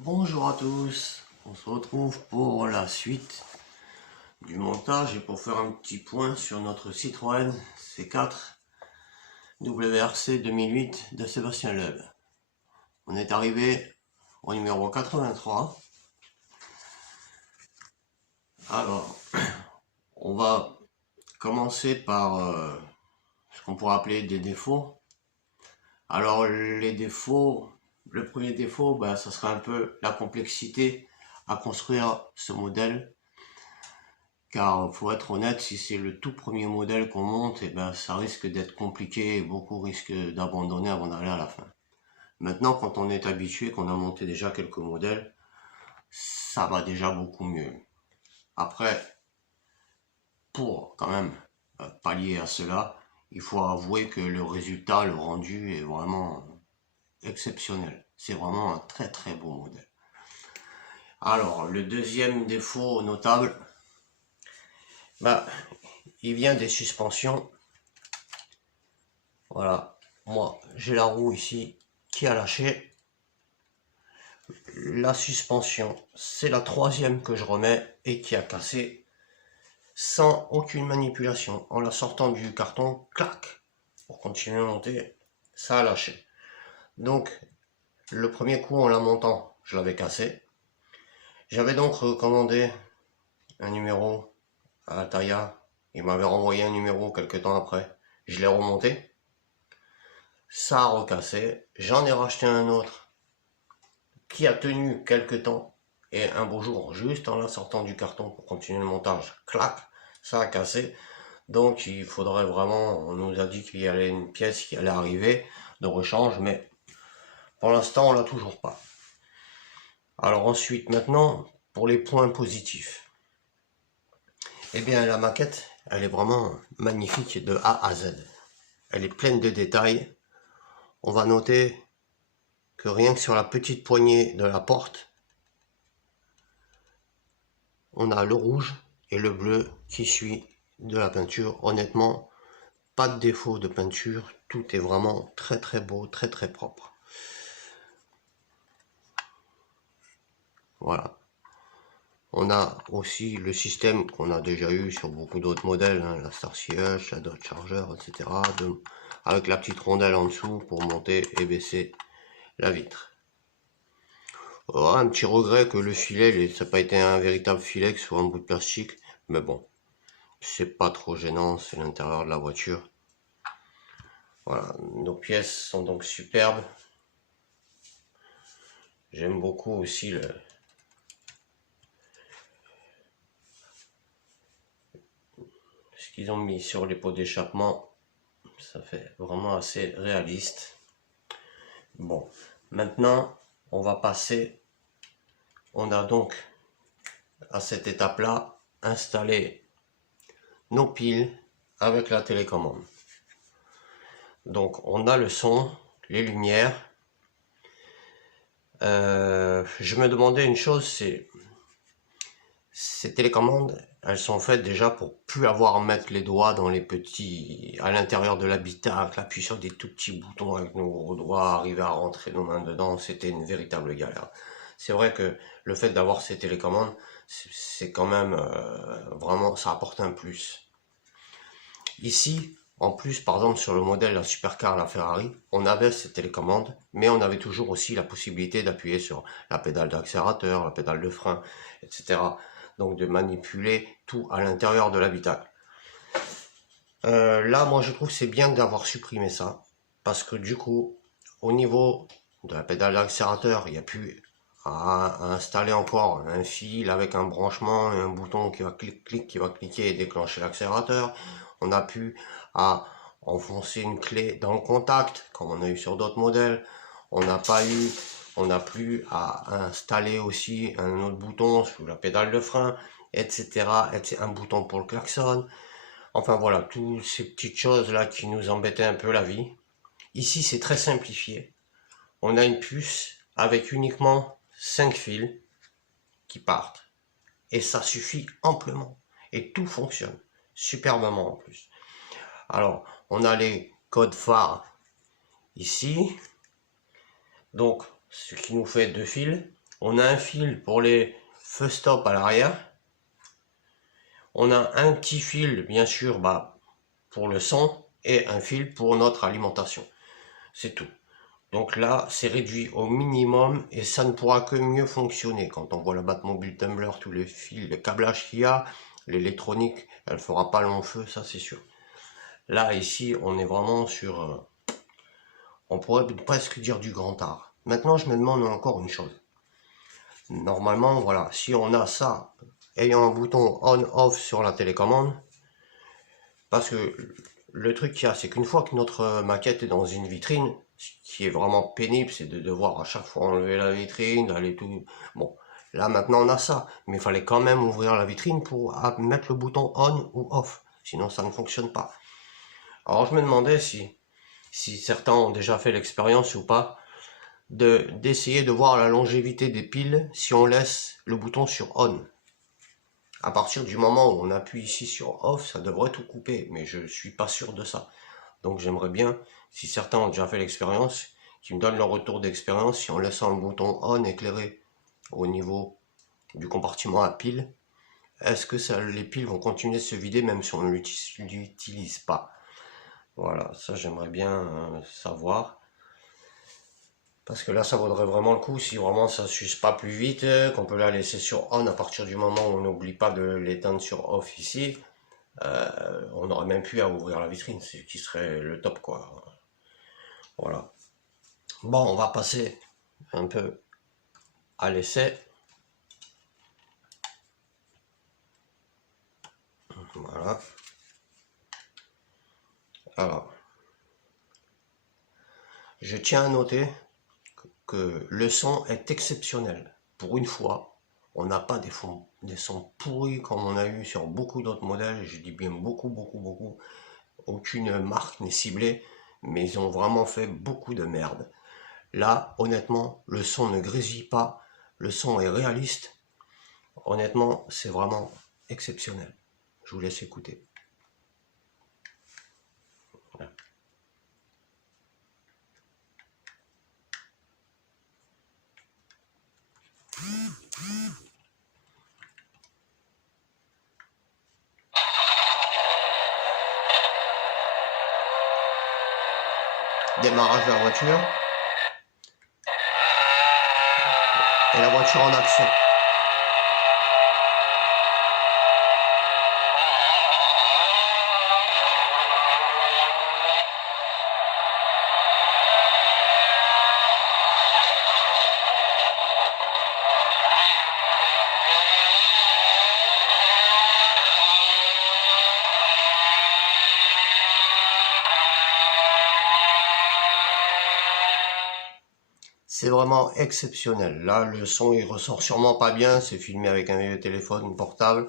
Bonjour à tous, on se retrouve pour la suite du montage et pour faire un petit point sur notre Citroën C4 WRC 2008 de Sébastien Loeb. On est arrivé au numéro 83. Alors, on va commencer par ce qu'on pourrait appeler des défauts. Alors les défauts, le premier défaut, ça serait un peu la complexité à construire ce modèle. Car faut être honnête, si c'est le tout premier modèle qu'on monte, ça risque d'être compliqué et beaucoup risquent d'abandonner avant d'aller à la fin. Maintenant, quand on est habitué, qu'on a monté déjà quelques modèles, ça va déjà beaucoup mieux. Après, pour quand même pallier à cela, il faut avouer que le résultat, le rendu est vraiment exceptionnel. C'est vraiment un très très beau modèle. Alors, le deuxième défaut notable, il vient des suspensions. Voilà, moi j'ai la roue ici qui a lâché. La suspension, c'est la troisième que je remets et qui a cassé sans aucune manipulation. En la sortant du carton, clac, pour continuer à monter, ça a lâché. Donc, le premier coup en la montant, je l'avais cassé. J'avais donc recommandé un numéro à Altaïa. Il m'avait renvoyé un numéro quelques temps après. Je l'ai remonté. Ça a recassé. J'en ai racheté un autre qui a tenu quelques temps. Et un beau jour, juste en la sortant du carton pour continuer le montage, clac, ça a cassé. Donc il faudrait vraiment, on nous a dit qu'il y avait une pièce qui allait arriver de rechange, mais pour l'instant on l'a toujours pas. Alors ensuite, maintenant, pour les points positifs. Eh bien la maquette, elle est vraiment magnifique de A à Z. Elle est pleine de détails. On va noter que rien que sur la petite poignée de la porte, on a le rouge et le bleu qui suit de la peinture. Honnêtement, pas de défaut de peinture, tout est vraiment très très beau, très très propre. Voilà. On a aussi le système qu'on a déjà eu sur beaucoup d'autres modèles, la Starsky Hutch, la Dodge Charger, etc. Avec la petite rondelle en dessous pour monter et baisser la vitre. Un petit regret que le filet, ça n'a pas été un véritable filet, que ce soit un bout de plastique, mais bon, c'est pas trop gênant, c'est l'intérieur de la voiture. Voilà, nos pièces sont donc superbes. J'aime beaucoup aussi ce qu'ils ont mis sur les pots d'échappement. Ça fait vraiment assez réaliste. Bon, maintenant, on va passer. On a donc, à cette étape-là, installé nos piles avec la télécommande. Donc, on a le son, les lumières. Je me demandais une chose, c'est ces télécommandes, elles sont faites déjà pour plus avoir à mettre les doigts dans les petits, à l'intérieur de l'habitacle, appuyer sur des tout petits boutons avec nos gros doigts, arriver à rentrer nos mains dedans, c'était une véritable galère. C'est vrai que le fait d'avoir ces télécommandes, c'est quand même vraiment, ça apporte un plus. Ici, en plus, par exemple, sur le modèle la Supercar, la Ferrari, on avait ces télécommandes, mais on avait toujours aussi la possibilité d'appuyer sur la pédale d'accélérateur, la pédale de frein, etc. Donc de manipuler tout à l'intérieur de l'habitacle. Là, moi, je trouve que c'est bien d'avoir supprimé ça, parce que du coup, au niveau de la pédale d'accélérateur, il n'y a plus à installer encore un fil avec un branchement et un bouton qui va cliquer et déclencher l'accélérateur. On n'a plus à enfoncer une clé dans le contact, comme on a eu sur d'autres modèles. On n'a plus à installer aussi un autre bouton sous la pédale de frein, etc. Un bouton pour le klaxon. Enfin voilà, toutes ces petites choses là qui nous embêtaient un peu la vie. Ici, c'est très simplifié. On a une puce avec uniquement 5 fils qui partent. Et ça suffit amplement. Et tout fonctionne superbement en plus. Alors, on a les codes phares ici. Donc, ce qui nous fait 2 fils. On a un fil pour les feux stop à l'arrière. On a un petit fil, bien sûr, pour le son et un fil pour notre alimentation. C'est tout. Donc là, c'est réduit au minimum et ça ne pourra que mieux fonctionner. Quand on voit la Batmobile Tumbler, tous les fils, le câblage qu'il y a, l'électronique, elle fera pas long feu, ça c'est sûr. Là, ici, on est vraiment sur, on pourrait presque dire du grand art. Maintenant, je me demande encore une chose. Normalement, voilà, si on a ça, ayant un bouton on-off sur la télécommande, parce que le truc qu'il y a, c'est qu'une fois que notre maquette est dans une vitrine, ce qui est vraiment pénible, c'est de devoir à chaque fois enlever la vitrine, d'aller tout... Bon, là maintenant on a ça, mais il fallait quand même ouvrir la vitrine pour mettre le bouton on ou off, sinon ça ne fonctionne pas. Alors je me demandais si certains ont déjà fait l'expérience ou pas, d'essayer de voir la longévité des piles si on laisse le bouton sur on. À partir du moment où on appuie ici sur off, ça devrait tout couper, mais je suis pas sûr de ça. Donc j'aimerais bien, si certains ont déjà fait l'expérience, qu'ils me donnent leur retour d'expérience si en laissant le bouton on éclairé au niveau du compartiment à piles, est-ce que les piles vont continuer de se vider même si on ne l'utilise pas? Voilà, ça j'aimerais bien savoir. Parce que là, ça vaudrait vraiment le coup si vraiment ça ne s'use pas plus vite, qu'on peut la laisser sur on à partir du moment où on n'oublie pas de l'éteindre sur off ici. On n'aurait même plus à ouvrir la vitrine, ce qui serait le top quoi. Voilà. Bon, on va passer un peu à l'essai. Voilà. Alors, je tiens à noter que le son est exceptionnel. Pour une fois, on n'a pas des sons pourris comme on a eu sur beaucoup d'autres modèles. Je dis bien beaucoup, beaucoup, beaucoup. Aucune marque n'est ciblée, mais ils ont vraiment fait beaucoup de merde. Là, honnêtement, le son ne grésille pas, le son est réaliste. Honnêtement, c'est vraiment exceptionnel. Je vous laisse écouter. Démarrage de la voiture. Et la voiture en action. C'est vraiment exceptionnel. Là, le son, il ressort sûrement pas bien. C'est filmé avec un vieux téléphone portable.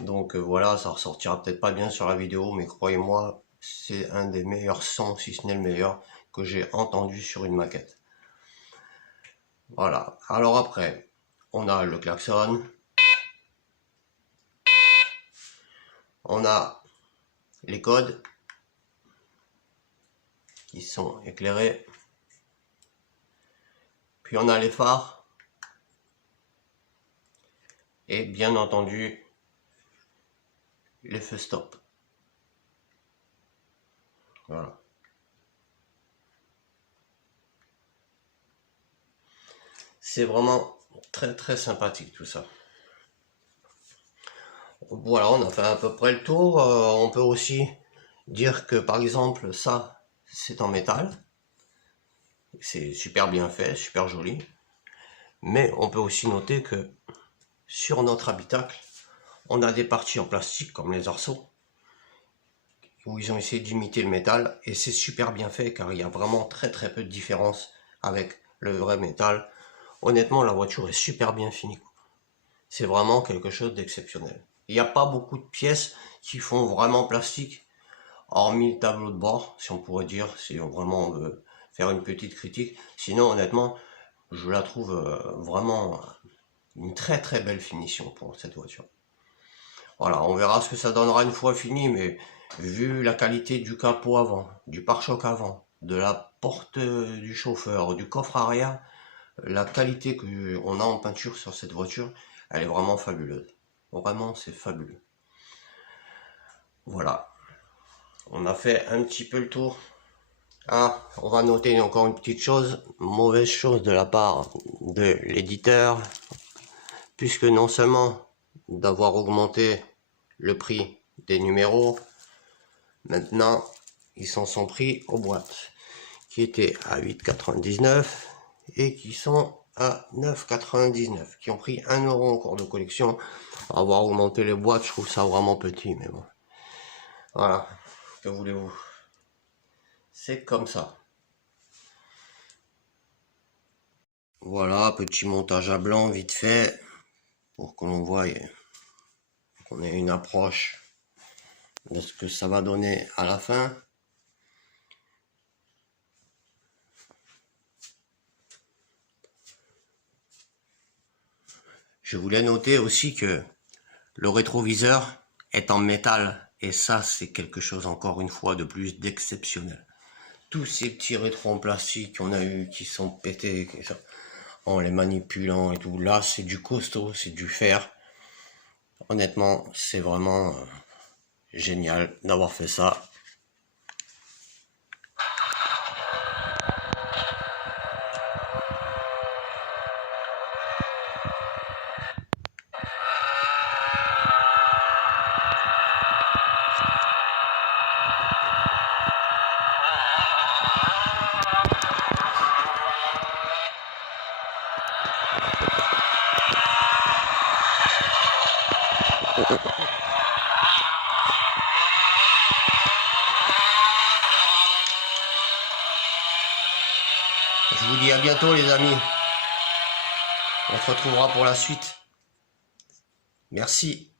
Donc voilà, ça ressortira peut-être pas bien sur la vidéo, mais croyez-moi, c'est un des meilleurs sons, si ce n'est le meilleur, que j'ai entendu sur une maquette. Voilà. Alors après, on a le klaxon. On a les codes qui sont éclairés. Puis on a les phares. Et bien entendu, les feux stop. Voilà. C'est vraiment très très sympathique tout ça. Voilà, on a fait à peu près le tour. On peut aussi dire que par exemple ça, c'est en métal. C'est super bien fait, super joli. Mais on peut aussi noter que sur notre habitacle, on a des parties en plastique comme les arceaux, où ils ont essayé d'imiter le métal, et c'est super bien fait car il y a vraiment très très peu de différence avec le vrai métal. Honnêtement, la voiture est super bien finie. C'est vraiment quelque chose d'exceptionnel. Il n'y a pas beaucoup de pièces qui font vraiment plastique, hormis le tableau de bord, si on pourrait dire, si on vraiment veut faire une petite critique. Sinon, honnêtement, je la trouve vraiment une très très belle finition pour cette voiture. Voilà, on verra ce que ça donnera une fois fini, mais vu la qualité du capot avant, du pare-choc avant, de la porte du chauffeur, du coffre arrière, La qualité qu'on a en peinture sur cette voiture, elle est vraiment fabuleuse. Vraiment, c'est fabuleux. Voilà. On a fait un petit peu le tour. Ah, on va noter encore une petite chose, mauvaise chose de la part de l'éditeur, puisque non seulement d'avoir augmenté le prix des numéros, maintenant ils s'en sont pris aux boîtes, qui étaient à 8,99 et qui sont à 9,99, qui ont pris 1 euro en cours de collection. Avoir augmenté les boîtes, je trouve ça vraiment petit, mais bon. Voilà, que voulez-vous? C'est comme ça. Voilà, petit montage à blanc vite fait, pour que l'on voie qu'on ait une approche de ce que ça va donner à la fin. Je voulais noter aussi que le rétroviseur est en métal, et ça c'est quelque chose encore une fois de plus d'exceptionnel. Tous ces petits rétros en plastique qu'on a eu qui sont pétés en les manipulant et tout, là c'est du costaud, c'est du fer. Honnêtement, c'est vraiment génial d'avoir fait ça. Je vous dis à bientôt les amis. On se retrouvera pour la suite. Merci.